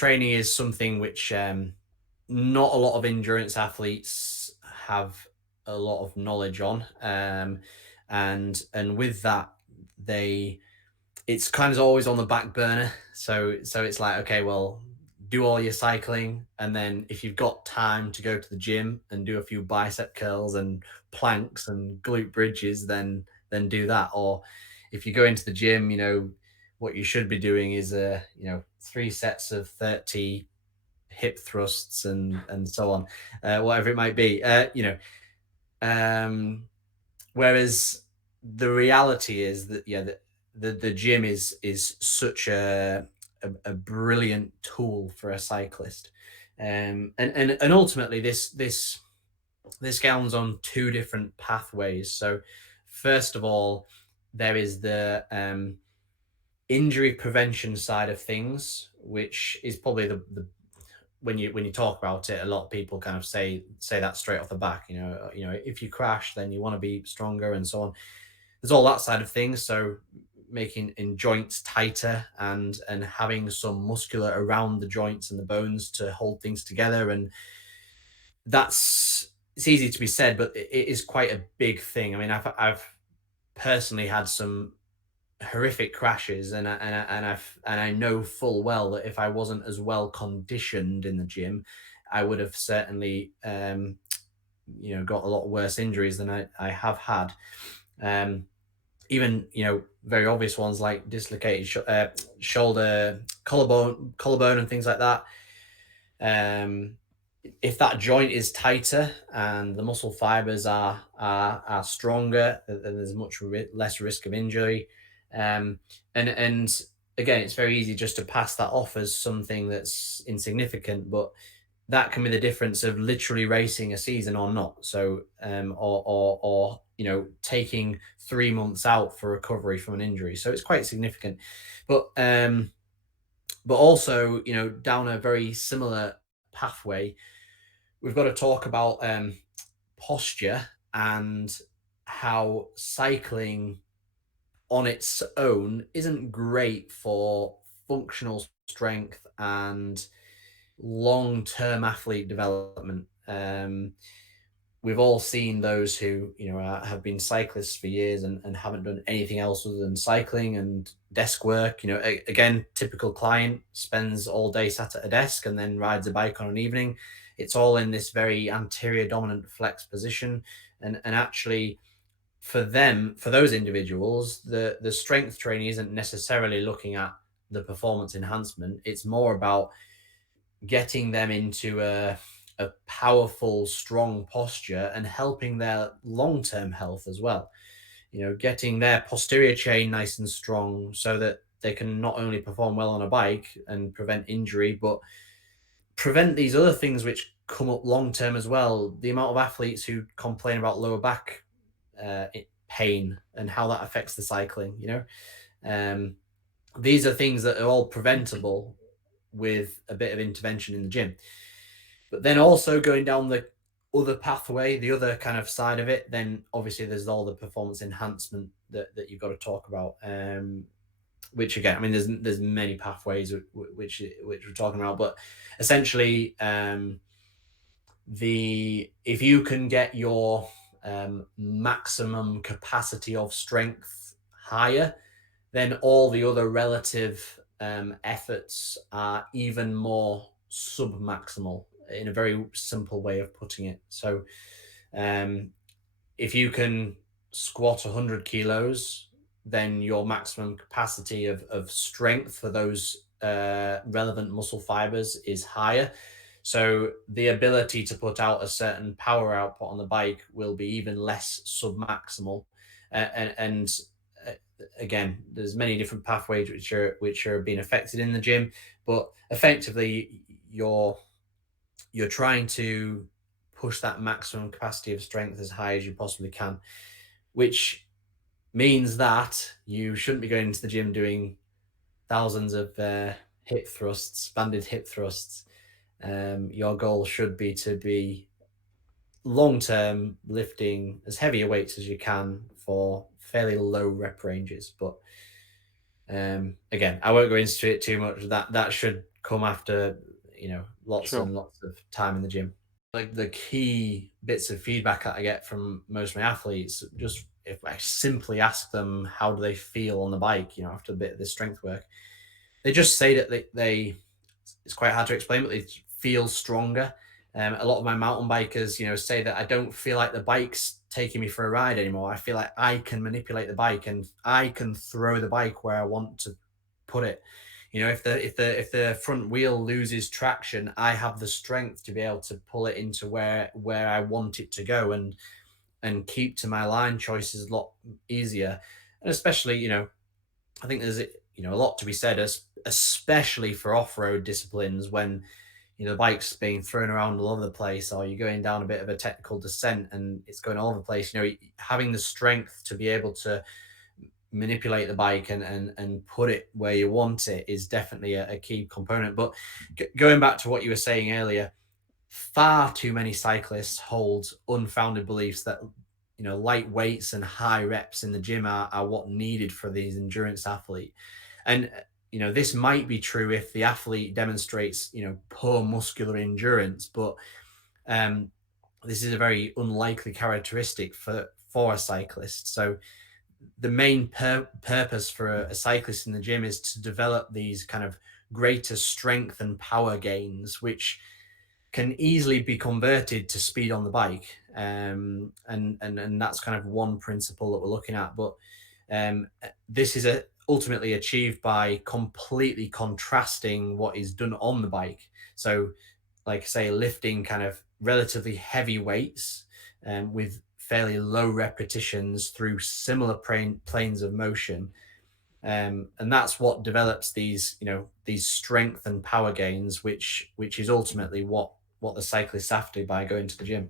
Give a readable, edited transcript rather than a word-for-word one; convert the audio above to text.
training is something which not a lot of endurance athletes have a lot of knowledge on, and with that, they it's kind of always on the back burner. So it's like, okay, well, do all your cycling, and then if you've got time to go to the gym and do a few bicep curls and planks and glute bridges, then do that. Or if you go into the gym, what you should be doing is 3 sets of 30 hip thrusts and so on, whatever it might be. Um, Whereas the reality is that, yeah, the gym is such a brilliant tool for a cyclist, and ultimately this goes on two different pathways. So first of all, there is the injury prevention side of things, which is probably the when you talk about it, a lot of people kind of say that straight off the back. If you crash, then you want to be stronger and so on. There's all that side of things. So making in joints tighter and having some muscular around the joints and the bones to hold things together, and it's easy to be said, but it is quite a big thing. I mean, I've personally had some horrific crashes, and I know full well that if I wasn't as well conditioned in the gym, I would have certainly got a lot worse injuries than I have had. Um, Even very obvious ones like dislocated shoulder, collarbone, and things like that. Um, if that joint is tighter and the muscle fibers are stronger, then there's much less risk of injury. And again, it's very easy just to pass that off as something that's insignificant, but that can be the difference of literally racing a season or not. So, or taking 3 months out for recovery from an injury. So it's quite significant. But also, down a very similar pathway, we've got to talk about posture and how cycling on its own isn't great for functional strength and long-term athlete development. We've all seen those who have been cyclists for years and haven't done anything else other than cycling and desk work. Again, typical client spends all day sat at a desk and then rides a bike on an evening. It's all in this very anterior dominant flex position, and actually for those individuals, the strength training isn't necessarily looking at the performance enhancement. It's more about getting them into a powerful, strong posture and helping their long term health as well. Getting their posterior chain nice and strong so that they can not only perform well on a bike and prevent injury, but prevent these other things which come up long term as well. The amount of athletes who complain about lower back pain and how that affects the cycling, um, these are things that are all preventable with a bit of intervention in the gym. But then also going down the other pathway, the other kind of side of it, then obviously there's all the performance enhancement that you've got to talk about. Which again, I mean, there's many pathways which we're talking about, but essentially, the if you can get your maximum capacity of strength higher, then all the other relative efforts are even more submaximal, in a very simple way of putting it. So, um, if you can squat 100 kilos, then your maximum capacity of strength for those relevant muscle fibers is higher. So the ability to put out a certain power output on the bike will be even less submaximal. And again, there's many different pathways which are being affected in the gym, but effectively you're trying to push that maximum capacity of strength as high as you possibly can, which means that you shouldn't be going into the gym doing thousands of hip thrusts, banded hip thrusts. Your goal should be to be long term lifting as heavy a weights as you can for fairly low rep ranges. But Again, I won't go into it too much. That should come after, lots Sure. and lots of time in the gym. Like the key bits of feedback that I get from most of my athletes, just if I simply ask them how do they feel on the bike, after a bit of this strength work, they just say that they it's quite hard to explain, but they feel stronger. A lot of my mountain bikers, say that I don't feel like the bike's taking me for a ride anymore. I feel like I can manipulate the bike and I can throw the bike where I want to put it. If the front wheel loses traction, I have the strength to be able to pull it into where I want it to go, and keep to my line choices a lot easier. And especially, I think there's a lot to be said, especially for off-road disciplines when the bike's being thrown around all over the place, or you're going down a bit of a technical descent and it's going all over the place. Having the strength to be able to manipulate the bike and put it where you want it is definitely a key component. But going back to what you were saying earlier, far too many cyclists hold unfounded beliefs that light weights and high reps in the gym are what needed for these endurance athlete. And this might be true if the athlete demonstrates poor muscular endurance, but um, this is a very unlikely characteristic for a cyclist. So the main purpose for a cyclist in the gym is to develop these kind of greater strength and power gains, which can easily be converted to speed on the bike. And that's kind of one principle that we're looking at. But this is ultimately achieved by completely contrasting what is done on the bike. So, like I say, lifting kind of relatively heavy weights with fairly low repetitions through similar planes of motion, and that's what develops these strength and power gains, which is ultimately what the cyclists after by going to the gym.